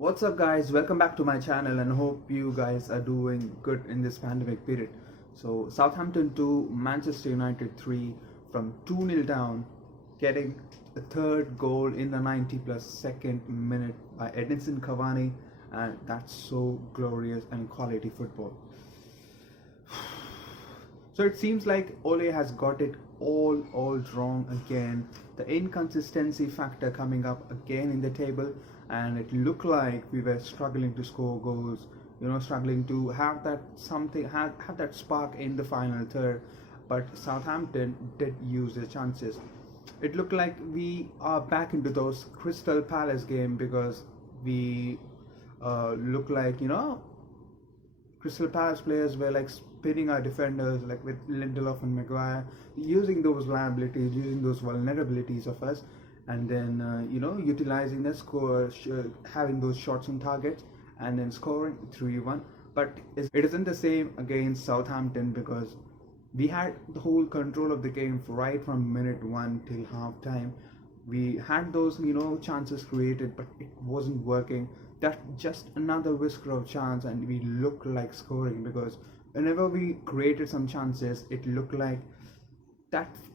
What's up guys, welcome back to my channel and hope you guys are doing good in this pandemic period. So Southampton 2, Manchester United 3 from 2-0 down, getting the third goal in the 90 plus second minute by Edinson Cavani, and that's so glorious and quality football. So it seems like Ole has got it all wrong again. The inconsistency factor coming up again in the table, and it looked like we were struggling to score goals. Struggling to have that have that spark in the final third. But Southampton did use their chances. It looked like we are back into those Crystal Palace game because we look like Crystal Palace players were like spinning our defenders, like with Lindelof and Maguire, using those liabilities, using those vulnerabilities of us, and then utilizing the score, having those shots on targets, and then scoring 3-1. But it isn't the same against Southampton because we had the whole control of the game right from minute 1 till half time. We had those chances created, but it wasn't working. That's just another whisker of chance, and we looked like scoring because whenever we created some chances, it looked like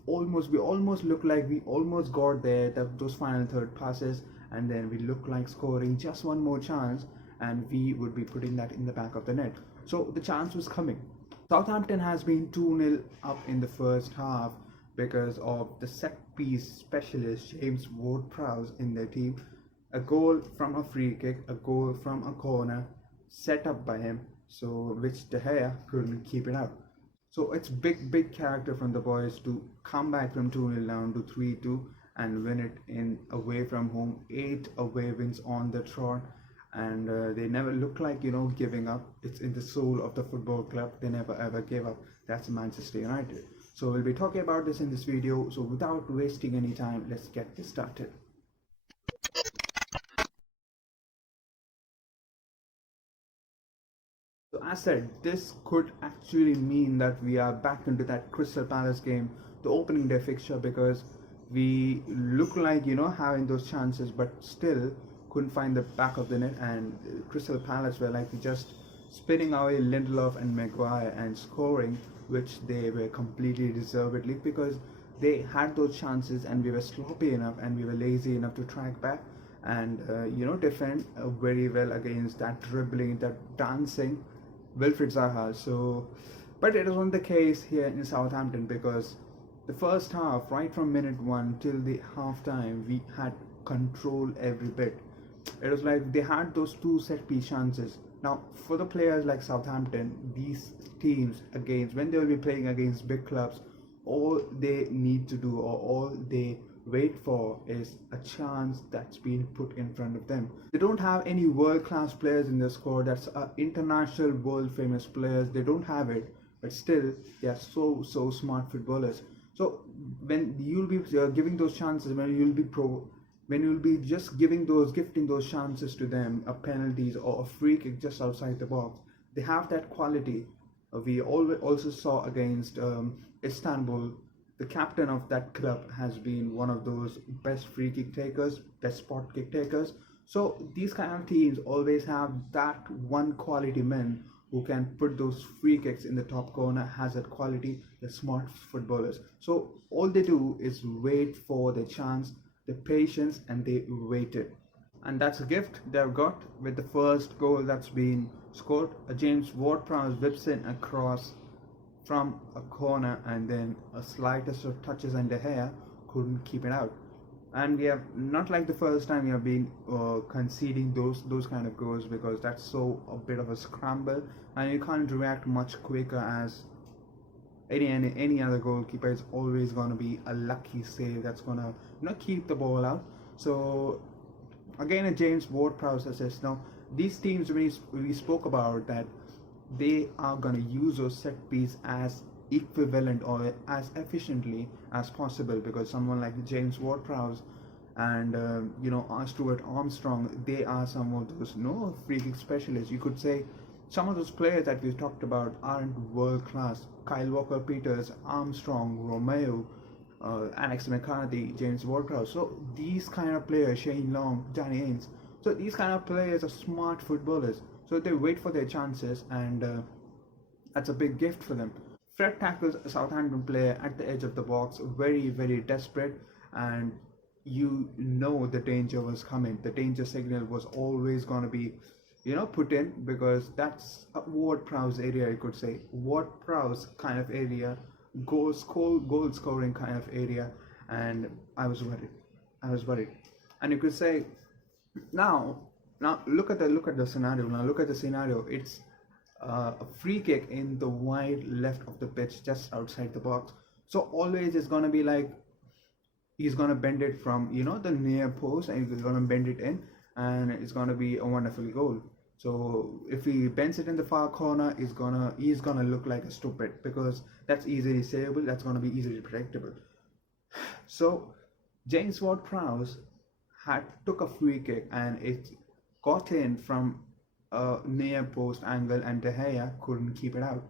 we almost looked like we almost got there, those final third passes, and then we looked like scoring just one more chance and we would be putting that in the back of the net. So the chance was coming. Southampton has been 2-0 up in the first half because of the set piece specialist James Ward-Prowse in their team. A goal from a free kick, a goal from a corner set up by him, so which De Gea couldn't keep it out. So it's big character from the boys to come back from 2-0 down to 3-2 and win it in away from home. 8 away wins on the trot, and they never look like giving up. It's in the soul of the football club. They never ever give up. That's Manchester United. So we'll be talking about this in this video. So without wasting any time, let's get this started. So as said, this could actually mean that we are back into that Crystal Palace game, the opening day fixture, because we look like having those chances, but still couldn't find the back of the net. And Crystal Palace were like just spinning away Lindelof and Maguire and scoring, which they were completely deservedly because they had those chances and we were sloppy enough and we were lazy enough to track back and defend very well against that dribbling, that dancing Wilfried Zaha. So, but it wasn't the case here in Southampton because the first half, right from minute 1 till the half time, we had control every bit. It was like they had those 2 set piece chances. Now, for the players like Southampton, these teams when they will be playing against big clubs, all they need to do or all they wait for is a chance that's been put in front of them. They don't have any world-class players in their squad that's international world-famous players. They don't have it, but still they are so smart footballers. So when you'll be giving those chances, when you'll be just gifting those chances to them, penalties or a free kick just outside the box, they have that quality. We also saw against Istanbul, the captain of that club has been one of those best free kick takers, best spot kick takers. So these kind of teams always have that one quality men who can put those free kicks in the top corner, has that quality, the smart footballers. So all they do is wait for the chance, the patience, and they waited. And that's a gift they've got with the first goal that's been scored. James Ward-Prowse whips in across from a corner, and then a slightest of touches and De Gea couldn't keep it out. And we have not like the first time we have been conceding those kind of goals because that's so a bit of a scramble and you can't react much quicker as any other goalkeeper is always going to be a lucky save that's going to keep the ball out. So again, a James Ward-Prowse assist. Now these teams we spoke about that they are going to use those set piece as equivalent or as efficiently as possible because someone like James Ward-Prowse and Stuart Armstrong, they are some of those free kick specialists. You could say some of those players that we've talked about aren't world class. Kyle Walker-Peters, Armstrong, Romeo, Alex McCarthy, James Ward-Prowse. So these kind of players, Shane Long, Danny Ainge, So these kind of players are smart footballers. So they wait for their chances, and that's a big gift for them. Fred tackles a Southampton player at the edge of the box, very, very desperate, and you know the danger was coming. The danger signal was always going to be, put in, because that's a Ward Prowse area, you could say. Ward Prowse kind of area, goal scoring kind of area, and I was worried. I was worried, and you could say, now, look at the scenario. Now look at the scenario. It's a free kick in the wide left of the pitch, just outside the box. So always it's gonna be like he's gonna bend it from the near post, and he's gonna bend it in, and it's gonna be a wonderful goal. So if he bends it in the far corner, he's gonna look like a stupid, because that's easily savable. That's gonna be easily predictable. So James Ward-Prowse took a free kick, and it got in from a near post angle, and De Gea couldn't keep it out.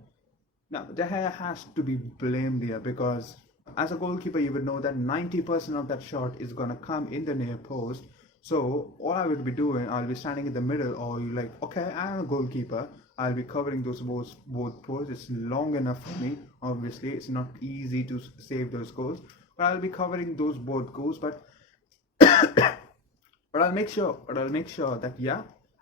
Now De Gea has to be blamed here, because as a goalkeeper you would know that 90% of that shot is gonna come in the near post. So all I would be doing, I'll be standing in the middle, or you like, okay, I'm a goalkeeper, I'll be covering those both posts. It's long enough for me. Obviously it's not easy to save those goals, but I'll be covering those both goals. But I'll make sure that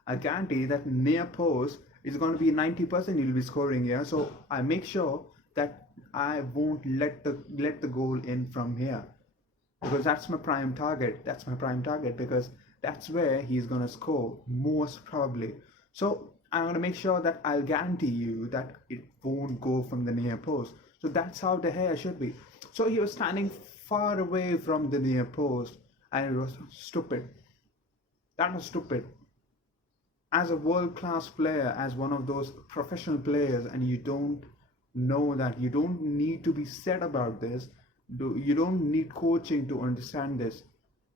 I guarantee that near post is going to be 90% you'll be scoring here. So I make sure that I won't let the goal in from here, because that's my prime target. Because that's where he's going to score most probably. So I'm going to make sure that I'll guarantee you that it won't go from the near post. So that's how De Gea should be. So he was standing far away from the near post, and it was stupid. That was stupid. As a world-class player, as one of those professional players, and you don't know that, you don't need to be said about this, you don't need coaching to understand this,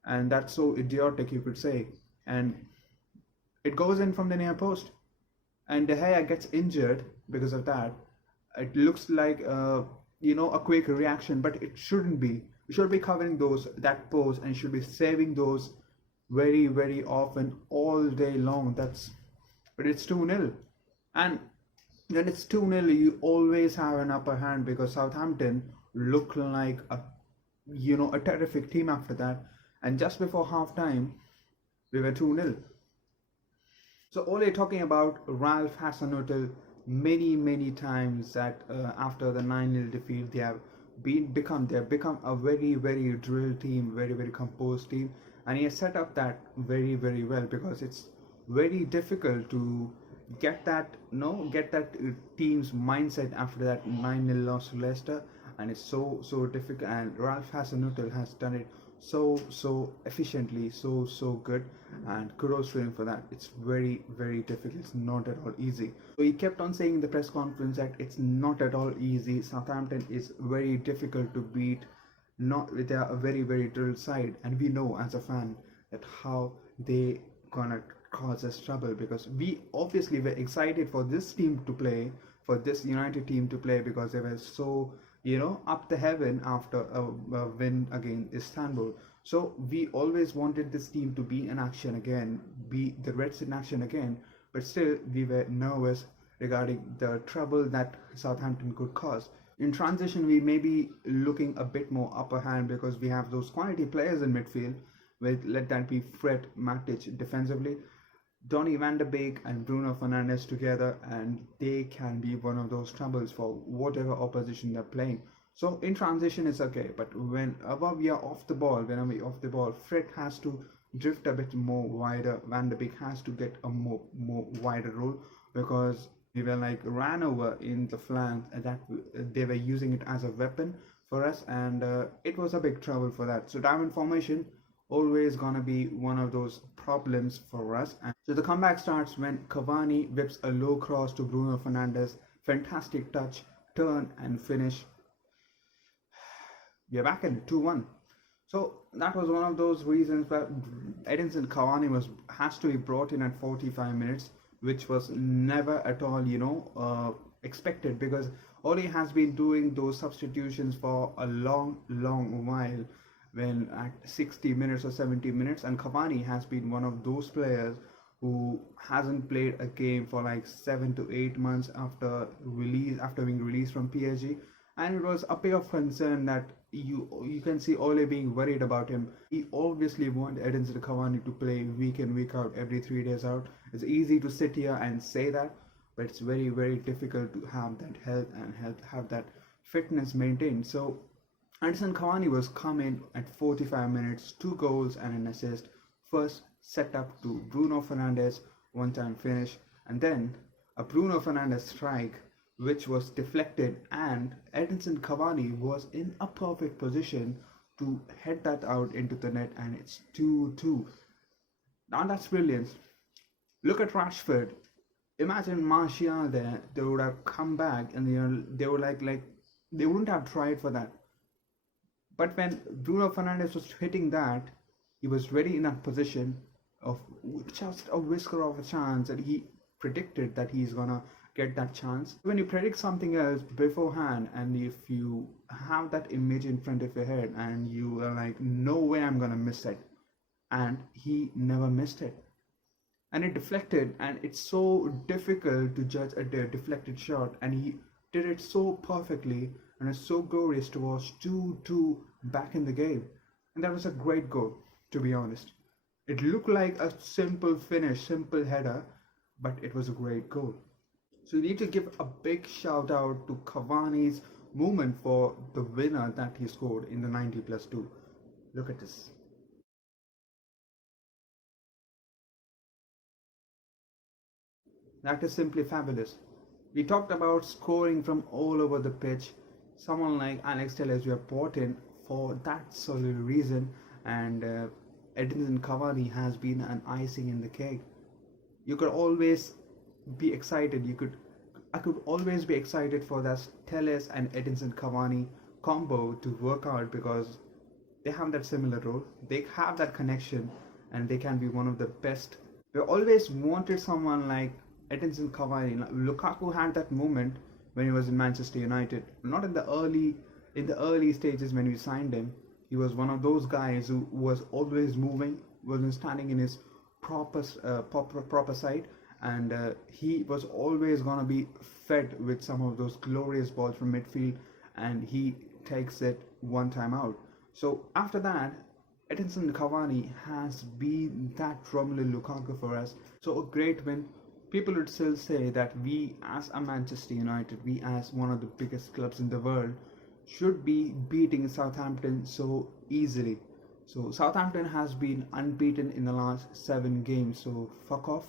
and that's so idiotic, you could say. And it goes in from the near post, and De Gea gets injured because of that. It looks like a quick reaction, but it shouldn't be. You should be covering that post, and you should be saving those very, very often, all day long. But it's 2-0, and when it's 2-0 you always have an upper hand, because Southampton look like a terrific team after that, and just before half time we were 2-0. So Ole talking about Ralph Hasenhüttl many times, that after the 9-0 defeat they have become a very, very drilled team, very, very composed team, and he has set up that very, very well, because it's very difficult to get that team's mindset after that 9-0 loss to Leicester, and it's so difficult, and Ralph Hasenhüttl has done it so efficiently, so good, and kudos to him for that. It's very, very difficult. It's not at all easy. So he kept on saying in the press conference that it's not at all easy. Southampton is very difficult to beat. They are a very, very drilled side, and we know as a fan that how they gonna cause us trouble, because we obviously were excited for this team to play, for this United team to play, because they were so up to heaven after a win against Istanbul. So we always wanted this team to be in action again, be the Reds in action again, but still we were nervous regarding the trouble that Southampton could cause. In transition we may be looking a bit more upper hand, because we have those quality players in midfield, let that be Fred, Matic defensively, Donny van de Beek and Bruno Fernandes together, and they can be one of those troubles for whatever opposition they're playing. So in transition it's okay, but whenever we are off the ball, Fred has to drift a bit more wider, Van de Beek has to get a more wider role, because we were like ran over in the flank, and that they were using it as a weapon for us, and it was a big trouble for that. So diamond formation always gonna be one of those problems for us. And so the comeback starts when Cavani whips a low cross to Bruno Fernandes, fantastic touch, turn and finish. We are back in 2-1. So that was one of those reasons that Edinson Cavani has to be brought in at 45 minutes, which was never at all expected, because Ole has been doing those substitutions for a long while, when at 60 minutes or 70 minutes, and Cavani has been one of those players who hasn't played a game for like 7 to 8 months after being released from PSG, and it was a bit of concern that you can see Ole being worried about him. He obviously wanted Edinson Cavani to play week in week out, every 3 days out. It's easy to sit here and say that, but it's very difficult to have that health and have that fitness maintained. So Edinson Cavani was coming at 45 minutes, 2 goals and an assist. First set up to Bruno Fernandes, one-time finish, and then a Bruno Fernandes strike which was deflected, and Edinson Cavani was in a perfect position to head that out into the net, and it's 2-2. Now that's brilliant. Look at Rashford. Imagine Martial there. They would have come back, and they were like they wouldn't have tried for that. But when Bruno Fernandes was hitting that, he was ready in that position of just a whisker of a chance, and he predicted that he's gonna get that chance. When you predict something else beforehand, and if you have that image in front of your head and you are like, no way I'm gonna miss it, and he never missed it, and it deflected, and it's so difficult to judge a deflected shot, and he did it so perfectly, and it's so glorious to watch 2-2 back in the game. And that was a great goal, to be honest. It looked like a simple finish, simple header, but it was a great goal. So you need to give a big shout out to Cavani's movement for the winner that he scored in the 90+2. Look at this. That is simply fabulous. We talked about scoring from all over the pitch. Someone like Alex Telles we have brought in for that solid reason, and Edinson Cavani has been an icing in the cake. You could always be excited. I could always be excited for that Telles and Edinson Cavani combo to work out, because they have that similar role. They have that connection, and they can be one of the best. We always wanted someone like Edinson Cavani. Lukaku had that moment when he was in Manchester United. Not in the early stages when we signed him. He was one of those guys who was always moving, wasn't standing in his proper side, and he was always gonna be fed with some of those glorious balls from midfield, and he takes it one time out. So after that, Edinson Cavani has been that Romelu Lukaku for us. So a great win. People would still say that we as a Manchester United, we as one of the biggest clubs in the world, should be beating Southampton so easily. So Southampton has been unbeaten in the last 7 games, so fuck off.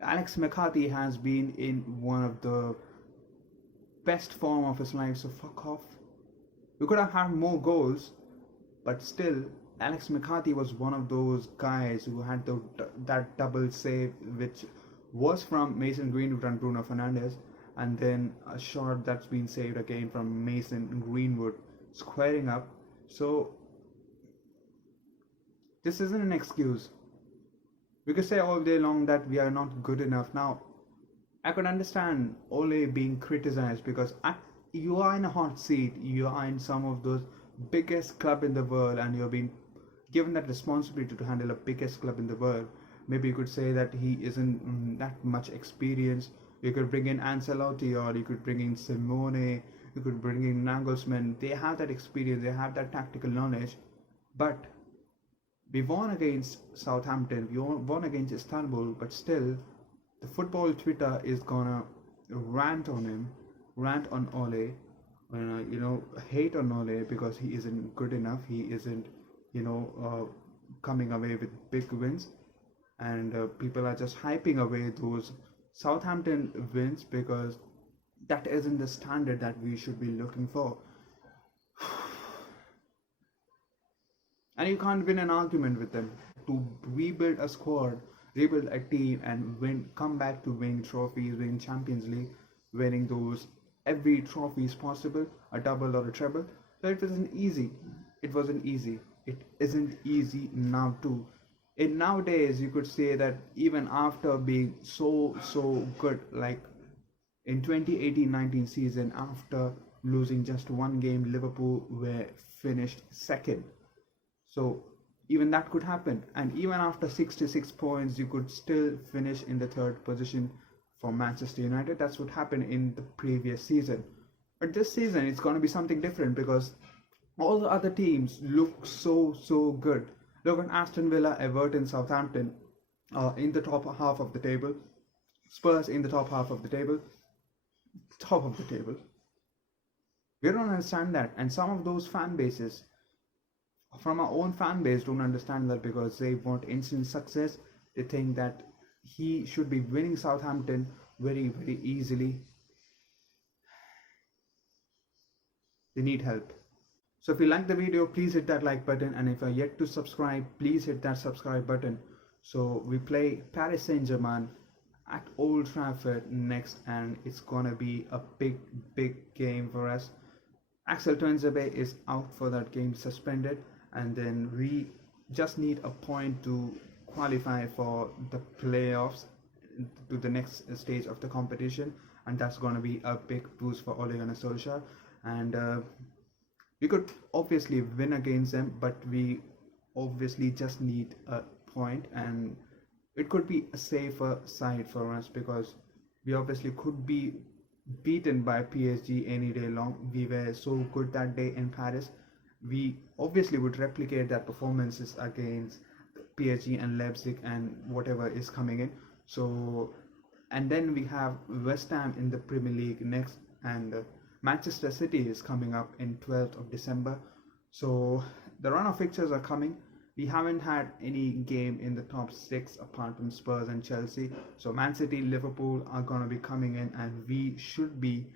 Alex McCarthy has been in one of the best form of his life, so fuck off. We could have had more goals, but still Alex McCarthy was one of those guys who had that double save, which was from Mason Greenwood and Bruno Fernandes, and then a shot that's been saved again from Mason Greenwood squaring up. So this isn't an excuse. We could say all day long that we are not good enough. Now, I could understand Ole being criticized because you are in a hot seat. You are in some of those biggest club in the world, and you're being given that responsibility to handle a biggest club in the world. Maybe you could say that he isn't that much experience. You could bring in Ancelotti, or you could bring in Simone. You could bring in Nagelsmann. They have that experience. They have that tactical knowledge. But we won against Southampton, we won against Istanbul, but still, the football Twitter is gonna rant on Ole, hate on Ole because he isn't good enough, he isn't, coming away with big wins, and people are just hyping away those Southampton wins because that isn't the standard that we should be looking for. And you can't win an argument with them. To rebuild a squad, rebuild a team, and come back to winning trophies, winning Champions League, winning those every trophies possible, a double or a treble. So it wasn't easy. It wasn't easy. It isn't easy now too. Nowadays, you could say that even after being so good, like in 2018-19 season, after losing just one game. Liverpool were finished second. So even that could happen. And even after 66 points, you could still finish in the third position for Manchester United. That's what happened in the previous season. But this season, it's going to be something different because all the other teams look so good. Look at Aston Villa, Everton, Southampton in the top half of the table. Spurs in the top half of the table. Top of the table. We don't understand that. And some of those fan bases, from our own fan base, don't understand that because they want instant success. They think that he should be winning Southampton very easily. They need help. So if you like the video, please hit that like button, and if you're yet to subscribe, please hit that subscribe button. So we play Paris Saint-Germain at Old Trafford next, and it's gonna be a big game for us. Axel Tuanzebe is out for that game, suspended, and then we just need a point to qualify for the playoffs to the next stage of the competition, and that's gonna be a big boost for Ole Gunnar Solskjaer. And we could obviously win against them, but we obviously just need a point, and it could be a safer side for us because we obviously could be beaten by PSG any day long. We were so good that day in Paris. We obviously would replicate that performances against PSG and Leipzig and whatever is coming in. So, and then we have West Ham in the Premier League next, and Manchester City is coming up in 12th of December. So the run of fixtures are coming. We haven't had any game in the top 6 apart from Spurs and Chelsea. So Man City, Liverpool are going to be coming in, and we should be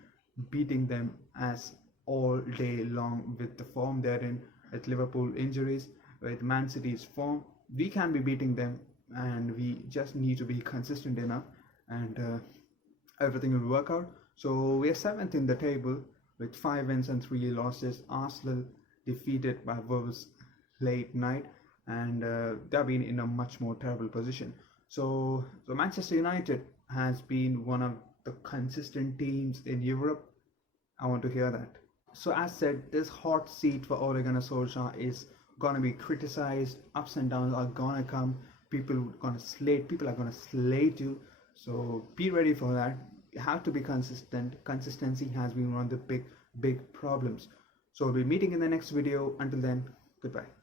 beating them as all day long with the form they're in. With Liverpool injuries, with Man City's form, we can be beating them, and we just need to be consistent enough, and everything will work out. So we are 7th in the table with 5 wins and 3 losses. Arsenal defeated by Wolves late night, and they've been in a much more terrible position. So Manchester United has been one of the consistent teams in Europe. I want to hear that. So as said, this hot seat for Ole Gunnar Solskjaer is gonna be criticized. Ups and downs are gonna come. People are gonna slate you. So be ready for that. You have to be consistent. Consistency has been one of the big problems. So we'll be meeting in the next video. Until then, goodbye.